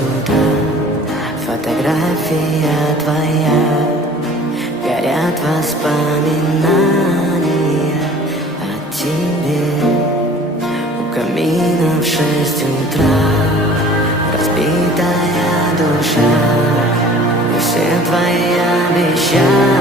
утра, фотография твоя, горят воспоминания о тебе. У камина в 6 утра разбитая душа, и все твои обещания